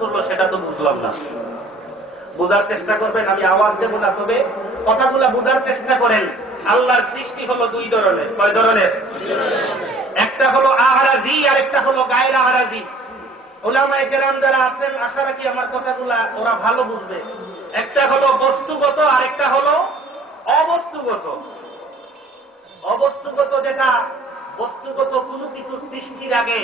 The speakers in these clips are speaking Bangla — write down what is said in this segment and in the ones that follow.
করলো সেটা তো বুঝলাম না। বোঝার চেষ্টা করবেন, আমি আওয়াজ দেব না, তবে কথাগুলা বোঝার চেষ্টা করেন। আল্লাহর সৃষ্টি হলো দুই ধরনের। কয় ধরনের? একটা হলো আহারাজি আর একটা হলো গায়ের আহারাজি। উলামায়ে কেরাম যারা আছেন, আশা রাখি আমার কথাগুলা ওরা ভালো বুঝবে। একটা হলো বস্তুগত আর একটা হলো অবস্তুগত। অবস্তুগত যেটা, বস্তুগত কোনো কিছু সৃষ্টির আগে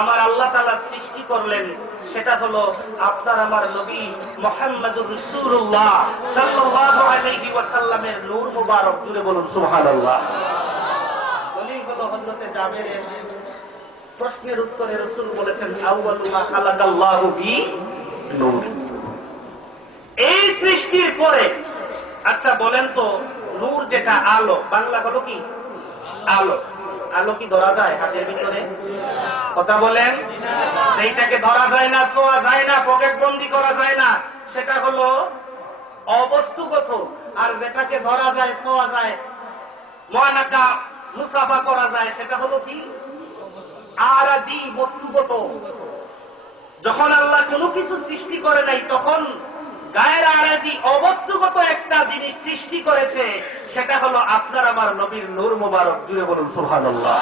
আমার আল্লাহ তাআলা সৃষ্টি করলেন, সেটা হলো আপনার আমার নবী মুহাম্মদুর রাসূলুল্লাহ সাল্লাল্লাহু আলাইহি ওয়াসাল্লামের নূর মুবারক। জুড়ে বলুন সুবহানাল্লাহ। দলিল হলো হযরতে জাবেরের প্রশ্নের উত্তরে রাসূল বলেছেন, আউয়ালু মা খালাকাল্লাহু বি নূর। এই সৃষ্টির পরে, আচ্ছা বলেন তো, নূর যেটা আলো, বাংলা হলো কি? আলো। আলো কি ধরা যায় হাতের ভিতরে? কথা বলেন। সেইটাকে ধরা যায় না, ছোঁয়া যায় না, পকেট বন্দি করা যায় না, সেটা হলো অবস্তুগত। আর যেটাকে ধরা যায়, ছোঁয়া যায়, মুআনাকা মুসাফা করা যায়, সেটা হলো কি? আরাদি, বস্তুগত। যখন আল্লাহ কোনো কিছু সৃষ্টি করে নাই, তখন গায়ের আরাদি অবস্তুগত একটা জিনিস সৃষ্টি করেছে, সেটা হলো আপনার আমার নবীর নূর মুবারক। জুড়ে বলুন সুবহানাল্লাহ।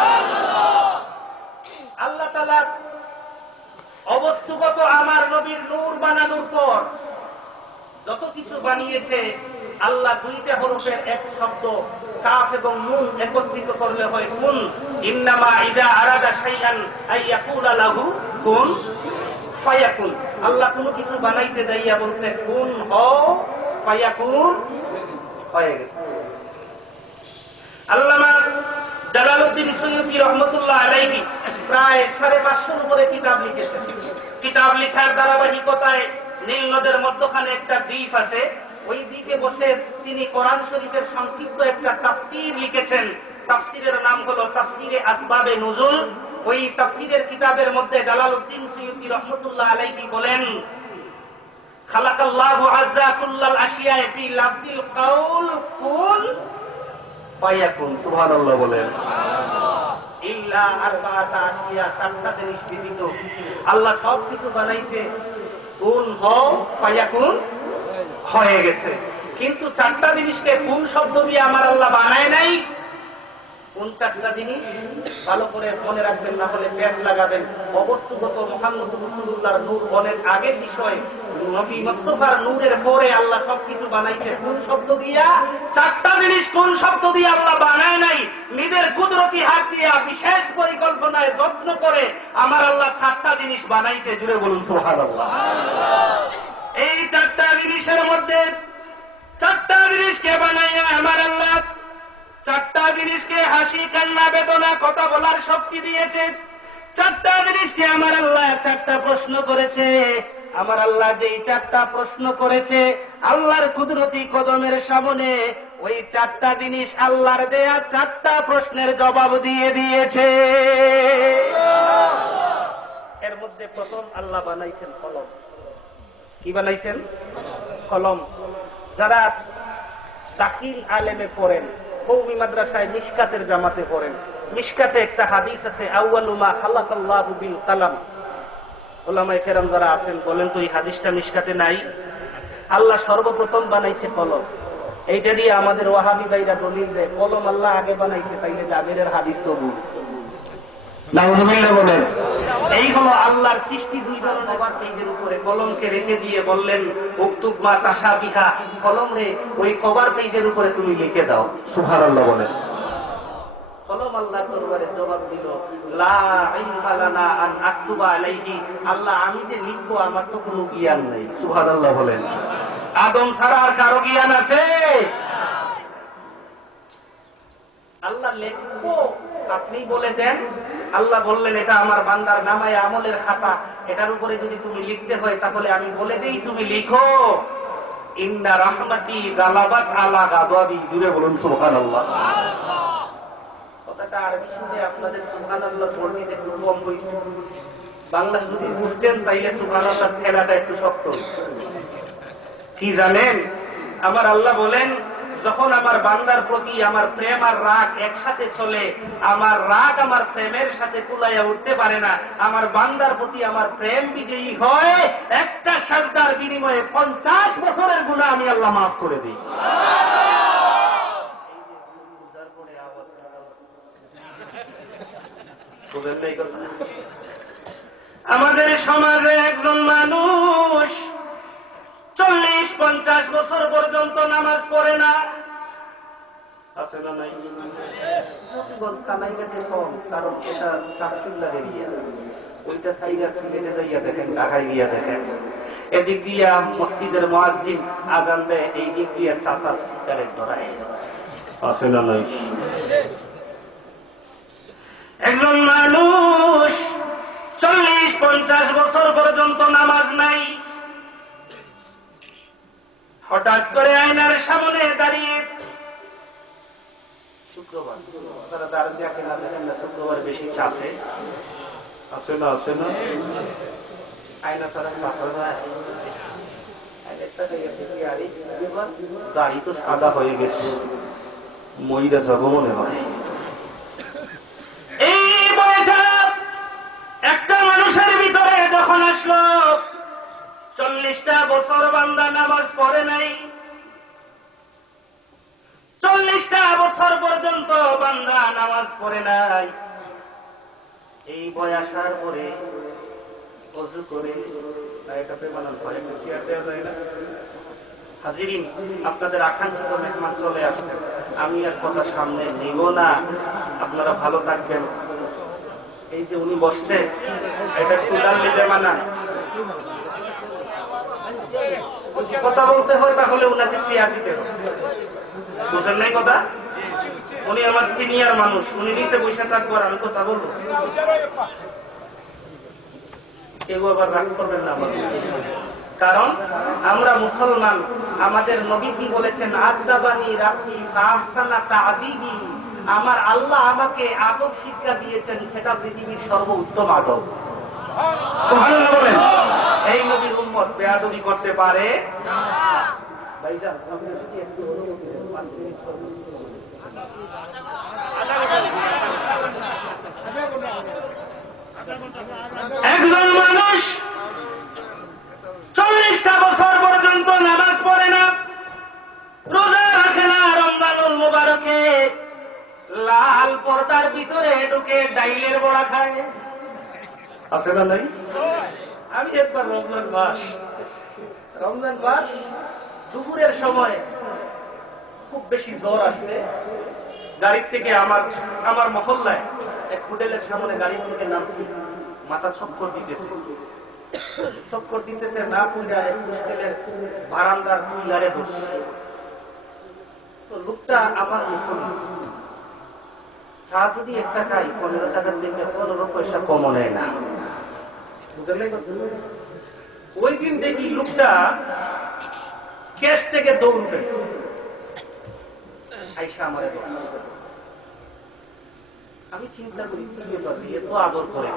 আল্লাহ তাআলা অবস্তুগত আমার নবীর নূর বানানোর পর যত কিছু বানিয়েছে, আল্লাহ দুইটা হরফের এক শব্দ কাফ এবং নুন একত্রিত করলে হয় কুন। ইন্নামা ইযা আরাদা শাইআন আইয়াকুলা লাহু কুন ফায়াকুন। আল্লাহ কোনো কিছু বানাইতে যাইয়া বলছে কুন হও, ফায়াকুন হয়ে গেছে। আল্লামা জালালউদ্দিন সুয়ুতী রাহমাতুল্লাহ আলাইহি প্রায় 550 উপরে কিতাব লিখেছেন। কিতাব লেখার ধারাবাহিকতায় নীল নদের মধ্যখানে একটা দ্বীপ আছে, ওই দ্বীপে বসে তিনি কোরআন শরীফের সংক্ষিপ্ত একটা তাফসীর লিখেছেন। তাফসীরের নাম হলো তাফসীরে আসবাবে নুজুল। ওই তাফসীরের কিতাবের মধ্যে জালালউদ্দিন সুয়ুতী রাহমাতুল্লাহ আলাইহি বলেন, খালাকাল্লাহু আযজা কুল্লাল আশিয়া ফি লাফযিল কাউল কুন ফায়াকুন। সুবহানাল্লাহ বলেন। ইল্লা আরবাআতা আশিয়া, চারটা জিনিস ব্যতীত আল্লাহ সব কিছু বানাইছে, কুন হও, ফায়াকুন হয়ে গেছে। কিন্তু চারটা জিনিসকে কোন শব্দ দিয়ে আমার আল্লাহ বানায় নাই? কোন চারটা জিনিস? ভালো করে মনে রাখবেন, না হলে প্যাচ লাগাবেন। অবস্তুগত মুহাম্মদ রাসূলুল্লাহর নূর অনেক আগের বিষয়, নবী মুস্তাফার নূরের পরে আল্লাহ সবকিছু বানাইছে কোন শব্দ দিয়া? চারটা জিনিস কোন শব্দ দিয়ে আল্লাহ বানায় নাই? নিজের কুদরতি হাত দিয়ে বিশেষ পরিকল্পনায় যত্ন করে আমার আল্লাহ চারটা জিনিস বানাইতে। জুড়ে বলুন সুবহানাল্লাহ। এই চারটা জিনিসের মধ্যে চারটা জিনিসকে বানাইয়া আমার আল্লাহ চারটা জিনিসকে হাসি, কান্না, বেদনা, কথা বলার শক্তি দিয়েছে। চারটা জিনিসকে আমার আল্লাহ চারটা প্রশ্ন করেছে। আমার আল্লাহ যেই চারটা প্রশ্ন করেছে, আল্লাহর কুদরতি কদমের সামনে ওই চারটা জিনিস আল্লাহর দেয়া চারটা প্রশ্নের জবাব দিয়ে দিয়েছে। এর মধ্যে প্রথম আল্লাহ বানাইছেন কলম। কি বানাইছেন? কলম। যারা দাখিল আলেমে পড়েন, কওমি মাদ্রাসায় মিশকাতের জামাতে পড়েন, মিশকাতে একটা হাদিস আছে, আউয়ালু মা খালাকাল্লাহু বিল কালাম। উলামায়ে কেরাম যারা আছেন বলেন তো এই হাদিসটা মিশকাতে নাই? আল্লাহ সর্বপ্রথম বানাইছে কলম। এইটা দিয়ে আমাদের ওয়াহাবি ভাইরা দলিল দেয় কলম আল্লাহ আগে বানাইছে, তাইলে জাবেরের হাদিস তো ভুল। নাউযুবিল্লাহ বলেন। এই হলো আল্লাহর সৃষ্টি দুই ধরনের। কভার পেজের উপরে কলমকে রেখে দিয়ে বললেন, উক্তুব মা তাশাবিহা, কলম রে ওই কভার পেজের উপরে তুমি লিখে দাও। সুবহানাল্লাহ বলেন। কলম আল্লাহর দরবারে জবাব দিল, লা ইলমা লানা আন আকতুবা আলাইহি, আল্লাহ আমি যে লিখবো আমার তো কোনো জ্ঞান নেই। সুবহানাল্লাহ বলেন। আদম ছাড়া আর কারো জ্ঞান আছে? আল্লাহ লিখবো আপনি বলে দেন। আল্লাহ বললেন, এটা আমার বান্দার নামায়ে আমলের খাতা, এটার উপরে যদি তুমি লিখতে হয় তাহলে আমি বলে দেই, তুমি লিখো। ইন্না রাহমাতি গালাবাত আলা গাদাবি। জুড়ে বলুন সুবহানাল্লাহ। কথাটা আরবি শুনে আপনাদের সুবহানাল্লাহ পড়তে একটু কম হয়েছে। বাংলা যদি বুঝতেন তাইলে সুবহানাল্লাহ ঠেলাটা একটু শক্ত। কি জানেন, আমার আল্লাহ বলেন, যখন আমার বান্দার প্রতি আমার প্রেম আর রাগ একসাথে চলে, আমার রাগ আমার প্রেমের সাথে কুলাইয়া উঠতে পারে না, আমার বান্দার প্রতি আমার প্রেম বিজয়ী হয়, একটা সাজদার বিনিময়ে 50 বছরের গুনাহ আমি আল্লাহ মাফ করে দিই। আমাদের সমাজে একজন মানুষ 40-50 বছর পর্যন্ত নামাজ পড়ে না, আছে না নাই? কানাইঘাটে কম, কারণ এটা সাতচুল্লার এরিয়া। ওইটা সাইডা সিলেটে যাইয়া দেখেন, ঢাকায় গিয়া দেখেন, এদিক দিয়া মসজিদের মুয়াজ্জিন আযান দেয়, এই দিক দিয়া চাচা সিগারেট ধরায়, আছে না নাই? একজন মানুষ 40-50 বছর পর্যন্ত নামাজ নাই, হঠাৎ করে আয়নার সামনে দাঁড়িয়ে শুক্রবার, তারা দাঁড়িয়ে দেখেন না, দেখেন না শুক্রবার বেশি চাষে, আছে না? আছে না? আয়না তারা চাষা যায়, দাড়ি তো সাদা হয়ে গেছে, মহিলা যাব মনে হয়। এই বইটা একটা মানুষের ভিতরে যখন আসলো, 40টা বছর বান্দা নামাজ পড়ে নাই, 40টা বছর পর্যন্ত বান্দা নামাজ পড়ে নাই। এই বয় আসার পরে ওযু করে এটা পেমানন হয়, একটু চেয়ার দেওয়া যায় না? হাজিরিন, আপনাদের আকাঙ্ক্ষিত মেহমান চলে আসছেন, আমি আর কথা সামনে নিব না, আপনারা ভালো থাকবেন। এই যে উনি বসছে, এটা কুলার নিতে মানা, কথা বলতে হয় তাহলে উনাকে চেয়ার দিতে হবে, বুঝেন নাই কথা? উনি আমার সিনিয়র মানুষ, উনি নিচে বসে থাকবো, আমি কথা বলবো, কেউ আবার রাগ করবেন না আমার। কারণ আমরা মুসলমান, আমাদের নবী কি বলেছেন, আদাবানি রাব্বি ফাহসানা তা'দীবি, আমার আল্লাহ আমাকে আদব শিক্ষা দিয়েছেন, সেটা পৃথিবীর সর্বোত্তম আদব। সুবহানাল্লাহ বলেন। এই নবীর উম্মত বেয়াদবি করতে পারে না। ভাইজান, আপনি যদি একটু অনুমতি দেন, 5 মিনিট একজন মানুষ 40টা বছর পর্যন্ত নামাজ পড়ে না, রোজা রাখে না, রমজানুল মুবারকে লাল পর্দার ভিতরে ঢুকে ডাইলের বড়া খায়, আছে না নাই? আমি একবার রমজান মাস দুপুরের সময় খুব বেশি জ্বর আসছে, গাড়ির থেকে আমার মহল্লায় এক হোটেলের সামনে গাড়ি থেকে নামছি, মাথা চক্কর দিতেছে না, পুজা হোস্টেলের বারান্দার পিলারে বসছে। তো লোকটা আমার মুসলমান, চা যদি একটা খাই 15 টাকার থেকে 15 পয়সা কমও নেয় না, বুঝলেন? ওই দিন দেখি লোকটা ক্যাশ থেকে দৌড় পেয়েছে, আইসা আমারে আমি চিন্তা করি, এত আদর করে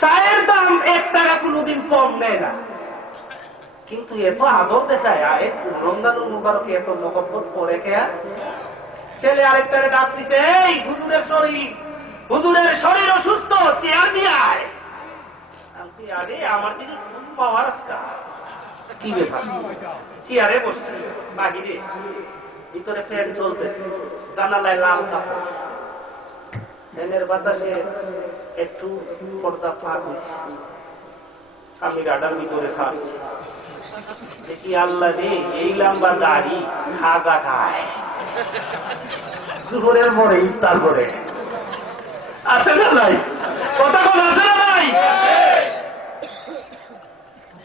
চায়ের দাম 1 টাকা কোনদিন কম নেয় না, কিন্তু এত আদর দেখায়, রমজানুল মুবারকে এত মহব্বত করে কে? ছেলে আরেকটারে ডাক দিতে, এই হুজুরের শরীর অসুস্থ, চেয়ার দিয়ে আয়। আরে আমার দিকে পাওয়ার কি ব্যাপার? চেয়ারে বসছি, বাহিরে ভিতরে ফ্যান চলতেছে, জানালায় লাল কাপড়, ফ্যানের বাতাসে একটু পর্দা ফাঁক হয়েছে, আমি রাডার ভিতরে থাকছি, দেখি আল্লাহ রে, এই লম্বা দাড়ি খাগা খায়, দুপুরের পরে ইফতার করে, আছে না নাই? কথা বল, আছে না নাই?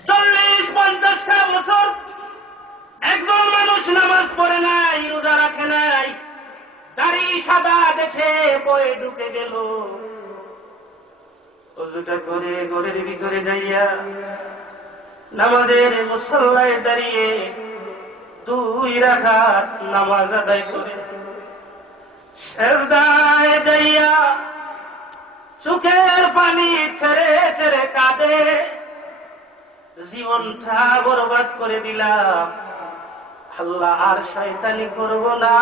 40-50টা বছর একজন মানুষ নামাজ পড়ে নাই, রোজা রাখে নাই, দাড়ি সাদা দেখে বয়ে ঢুকে গেল, ওযুটা করে ঘরের ভিতরে যাইয়া নামাজের মুসল্লায় দাঁড়িয়ে 2 রাকাত নামাজ আদায় করে সিজদায় যাইয়া চোখের পানি ছেড়ে ছেড়ে কাঁদে, জীবনটা বরবাদ করে দিলাম, আল্লাহ আর শয়তানি করব না,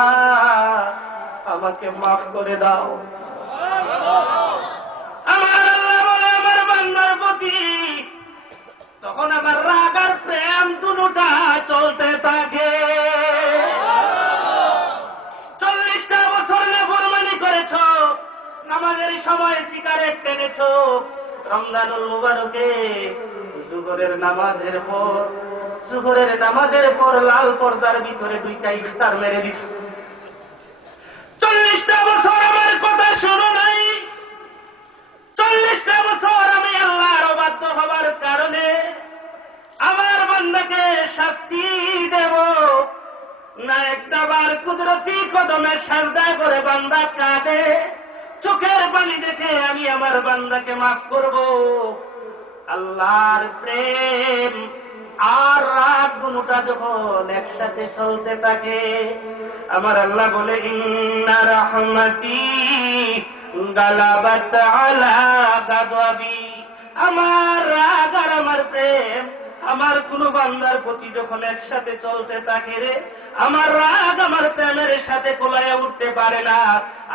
আমাকে মাফ করে দাও। আমার আল্লাহ বলে, আমার বান্দার প্রতি দেখেছো রমজানুল মুবারকে জোহরের নামাজের পর লাল পর্দার ভিতরে 2টা ইফতার মেরে দিছ। 40টা বছর আমার কথা শোনো নাই, 40টা বছর আমি আল্লাহর অবাধ্য হবার কারণে আমার বান্দাকে শাস্তি দেব না। একটাবার কুদরতি কদমে সাজদা করে বান্দা কাঁদে, চোখের পানি দেখে আমি আমার বান্দাকে মাফ করব। আল্লাহর প্রেম আর রাগ দুটা যখন একসাথে চলতে থাকে, আমার আল্লাহ বলে ইন্না রাহমাতি গালাবাত আলা গাদাবি। আমার রাগ আর আমার প্রেম আমার কোন বান্দার প্রতি যখন একসাথে চলতে থাকে রে, আমার রাগ আমার প্রেমের সাথে কোলায় উঠতে পারে না।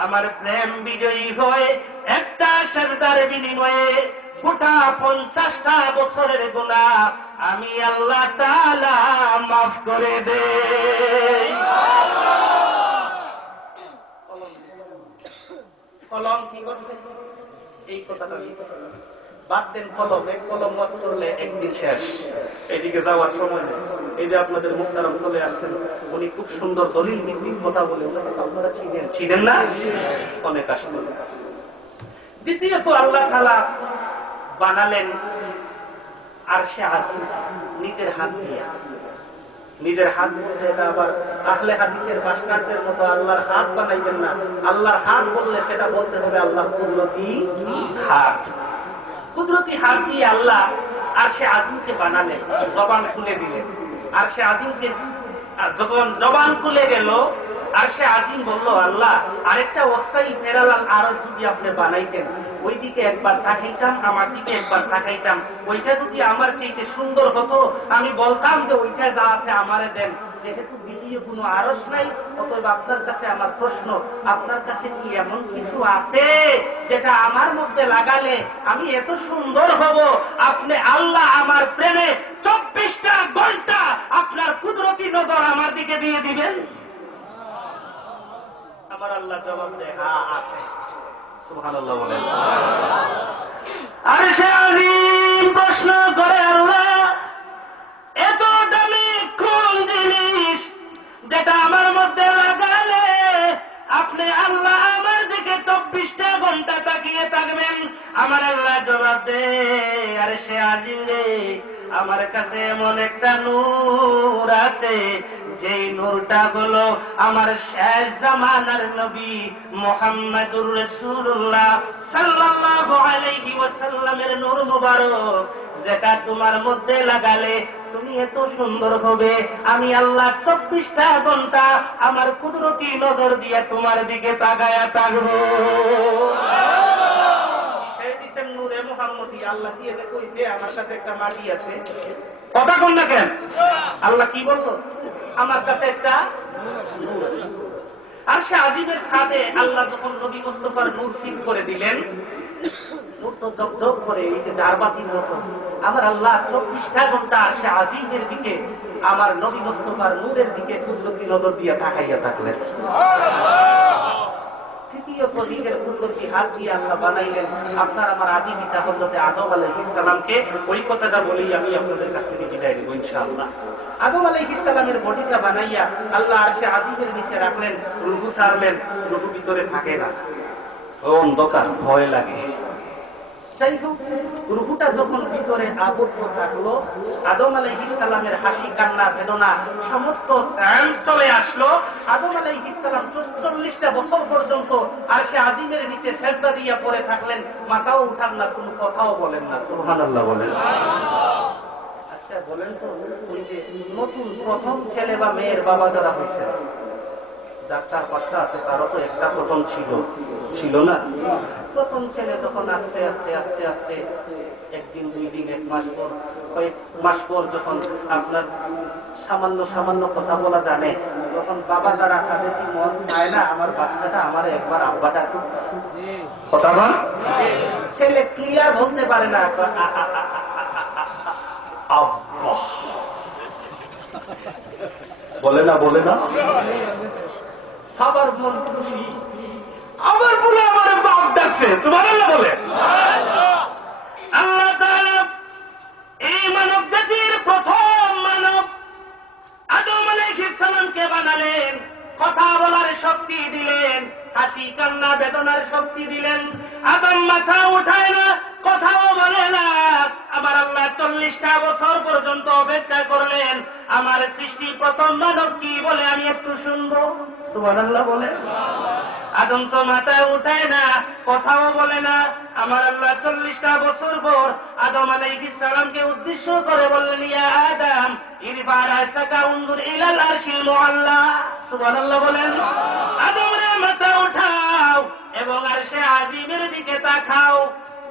আমার প্রেম বিজয়ী হয়ে একটা সাজদার বিনিময়ে গোটা 50টা বছরের গুনাহ আমি আল্লাহ তাআলা মাফ করে দেই। কলম কি করছে এই কথাটা বাদ দেন। কলম ওয়াজ করলে একদিন শেষ, এদিকে যাওয়ার সময় নেই। এই যে আপনাদের মুহতারাম চলে আসছেন, উনি খুব সুন্দর দলিল ভিত্তিক কথা বলে, ওনাকে আপনারা চিনেন না? অনেক আসছেন। দ্বিতীয়ত আল্লাহ তাআলা বানালেন আরশে আজিম নিজের হাত দিয়ে। এটা আবার আহলে হাদিসের মাস্টারদের মতো আল্লাহর হাত বানাইবেন না। আল্লাহর হাত বললে সেটা বলতে হবে আল্লাহর কুদরতি হাত। কুদরতি হাত দিয়ে আল্লাহ আরশে আজিমকে বানালেন, জবান খুলে দিলেন। আরশে আজিমকে যখন জবান খুলে গেল, আরশে আজিম বলল, আল্লাহ আরেকটা অস্থায়ী ফেরালাম আরশ যদি আপনি বানাইতেন, ওই দিকে একবার তাকাইতাম, আমার দিকে একবার তাকাইতাম, ওইটা যদি আমার চাইতে সুন্দর হতো আমি বলতাম যে ওইটা যা আছে আমারে দেন। যেহেতু দ্বিতীয় কোনো আরশ নাই, অতএব আপনার কাছে আমার প্রশ্ন, আপনার কাছে কি এমন কিছু আছে যেটা আমার মধ্যে লাগালে আমি এত সুন্দর হব? আপনি আল্লাহ আমার প্রেমে 24টা ঘন্টা আপনার কুদরতি নজর আমার দিকে দিয়ে দিবেন? আমার আল্লাহ জবাব দেয়, হ্যাঁ আছে। সুবহানাল্লাহ বলেন। আরশে আজিম প্রশ্ন করে, আল্লাহ এত দামি কোন জিনিস যেটা আমার মধ্যে লাগালে আপনি আল্লাহ আমার দিকে 24টা ঘন্টা তাকিয়ে থাকবেন? আমার আল্লাহ জবাব দেয়, আরশে আজিম রে, আমার কাছে এমন একটা নূর আছে যেই নূরটা হলো আমার শেষ জামানার নবী মুহাম্মদুর রাসূলুল্লাহ সাল্লাল্লাহু আলাইহি ওয়াসাল্লামের নূর মুবারক, যেটা তোমার মধ্যে লাগালে তুমি এত সুন্দর হবে। আমি আল্লাহ 24টা ঘন্টা আমার কুদরতি নজর দিয়ে তোমার দিকে তাকায়া থাকবো। নূরে মুহাম্মদী আল্লাহ দিয়ে কইছে আমার কাছে একটা মাটি আছে। কথা কোন না কেন? আল্লাহ কি বলতো? আমার কাছে একটা নূর আছে। আরশে আজিমের সাথে আল্লাহ যখন নবী মুস্তাফার নূর ফিট করে দিলেন, নূর তো ঝকঝক করে, এই যে জারবাতির মতো। আমার আল্লাহ 24টা ঘন্টা আরশে আজিমের দিকে, আমার নবী মুস্তাফার নূরের দিকে কুদরতি নজর দিয়ে তাকাইয়া থাকলেন। তৃতীয়ত নিজের কুদরতি হাত দিয়ে আল্লাহ বানাইলেন আপনার আমার আদি পিতা হযরত আদম আলাইহিস সালামকে। ওই কথাটা বলেই আমি আপনাদের কাছ থেকে বিদায় নেব ইনশাআল্লাহ। আদম আলাইহিস সালামের বডিটা বানাইয়া আল্লাহ আরশে আজিমের নিচে রাখলেন, রূহ ছাড়লেন। রূহ ভিতরে থাকে না, অন্ধকার, ভয় লাগে। যাই হোক, রূহটা যখন ভিতরে আবদ্ধ থাকলো, আদম আলাইহিস সালামের হাসি, কান্না, বেদনা সমস্ত সেন্স চলে আসলো। আদম আলাইহিস সালাম 40টা বছর পর্যন্ত আরশে আজিমের নিচে সেজদা দিয়ে পড়ে থাকলেন, মাথাও উঠান না, কোনো কথাও বলেন না। সুবহানাল্লাহ বলেন। আচ্ছা বলেন তো, ওই যে নতুন প্রথম ছেলে বা মেয়ের বাবা যারা হয়েছে, যার 4-5টা আছে, তারও তো একটা প্রথম ছিল না? প্রথম ছেলে যখন আস্তে আস্তে আস্তে আস্তে একদিন, 2 দিন, 1 মাস পর, কয়েক মাস পর যখন আপনার সামান্য কথা বলা জানে, তখন বাবা যারা তাদের কি মন চায় না আমার বাচ্চাটা আমার একবার আব্বাটা কথা বল? ছেলে ক্লিয়ার বলতে পারে না, আব্বা বলে না। আবার মন খুশি, আবার বলে আমার বাবা রব ডাকছে, সুবহানাল্লাহ বলে। আল্লাহ তাআলা এই মানব জাতির প্রথম মানব আদম আলাইহিস সালামকে বানালেন, কথা বলার শক্তি দিলেন, হাসি কান্না বেদনার শক্তি দিলেন। আদম মাথা উঠায় না, কথাও বলে না। আমার আল্লাহ 40টা বছর পর্যন্ত অপেক্ষা করলেন আমার সৃষ্টি প্রথম মানব কি বলে আমি একটু শুনবো, সুবহানাল্লাহ বলে। আদম তো মাথা উঠায় না, কথাও বলে না। আমার আল্লাহ 40টা বছর পর আদম আলাইহিস সালামকে উদ্দেশ্য করে বললেন, ইয়া আদম ইরফা রাসাকা উনজুর ইলাল আরশিল মুআল্লা, সুবহানাল্লাহ বলেন। আদমরে মাথা উঠাও এবং আরশে আজিমের দিকে তাকাও।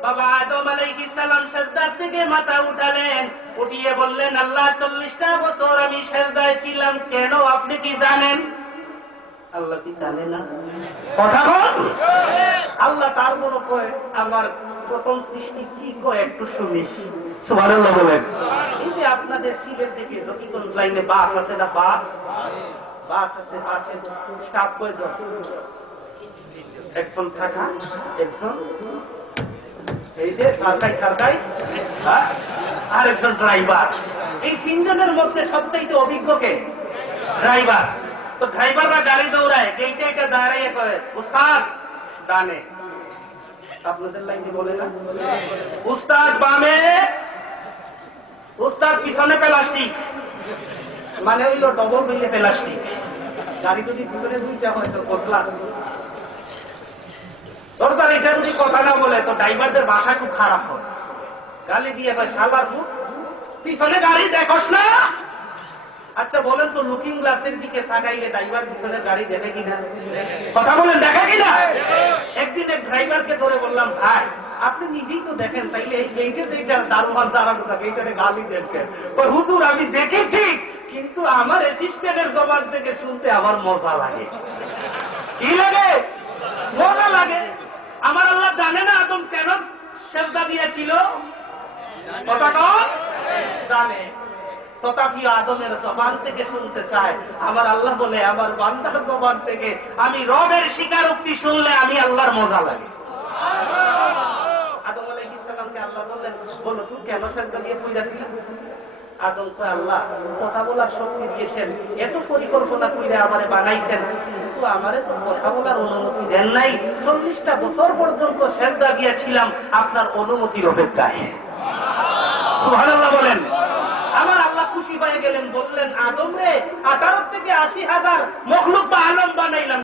বাবা আদম আলাইহিস সালাম সিজদার থেকে মাথা উঠালেন, উঠিয়ে বললেন, আল্লাহ 40টা বছর আমি সিজদায় ছিলাম, কেন আপনি কি জানেন? আল্লাহ কি জানে না? কথা বল। আল্লাহ তার বড় কয়, আমার প্রথম সৃষ্টি কি কয় একটু শুনি, সুবহানাল্লাহ বলেন। এই যে আপনাদের সিলেট থেকে জকিগঞ্জ লাইনে বাস আছে না, বাস আছে, বাসে স্টাফ কয়জন? একজন থাকা, একজন এই যে সরকারি আর একজন ড্রাইভার। এই তিনজনের মধ্যে সবচাইতে অভিজ্ঞ কে? ড্রাইভার। তো ড্রাইভাররা গাড়ি দৌড়ায়, গেইটে এটা দাঁড়িয়ে করে, উস্তাদ ডানে, আপনাদের লাইনে বলে না, উস্তাদ বামে, উস্তাদ পিছনে প্লাস্টিক, মানে হইল ডবল হইলে প্লাস্টিক। গাড়ি যদি পিছনে দুইটা হয় তো কতলা দরকার। এটা যদি কথা না বলে তো ড্রাইভারদের ভাষা খুব খারাপ হয়, গালি দিয়ে ভাই শালার ফুট, পিছনে গাড়ি দেখোস না। আচ্ছা বলেন তো, লুকিং গ্লাসের দিকে তাকাইলে ড্রাইভার পিছনে গাড়ি দেখে কিনা? কথা বলেন, দেখে কিনা? একদিন এক ড্রাইভারকে ধরে বললাম, ভাই আপনি নিজেই তো দেখেন, তাইলে এই গেইটে দেখে দারোয়ান দাঁড়ানো থাকে, এইটারে গালি দেখেন। হুজুর আমি দেখি ঠিক, কিন্তু আমার অ্যাসিস্ট্যান্টের জবান থেকে শুনতে আমার মজা লাগে। কি লাগে? মজা লাগে। আমার আল্লাহ জানে না আদম কেন সেজদা দিয়েছিল? কথা কন জানে, তথাপি আদমের জবান থেকে শুনতে চায়। আমার আল্লাহ বলে, আমার বান্দার জবান থেকে আমি রবের স্বীকারোক্তি শুনলে আমি আল্লাহর মজা লাগে। আদম আলাইহিস সালামকে আল্লাহ বললেন, বলো তুই কেন সেজদা দিয়ে পড়েছিলি? আদম তো আল্লাহ কথা বলার শক্তি দিয়েছেন, এত পরিকল্পনা করে আমারে বানাইছেন, কিন্তু আমারে তো কথা বলার অনুমতি দেন নাই। 40টা বছর পর্যন্ত সেজদা দিয়েছিলাম আপনার অনুমতির অপেক্ষায়, সুবহানাল্লাহ বলেন। আমার আল্লাহ খুশি হয়ে গেলেন, বললেন, আদম রে 18 থেকে 80,000 মখলুক বা আলম বানাইলাম।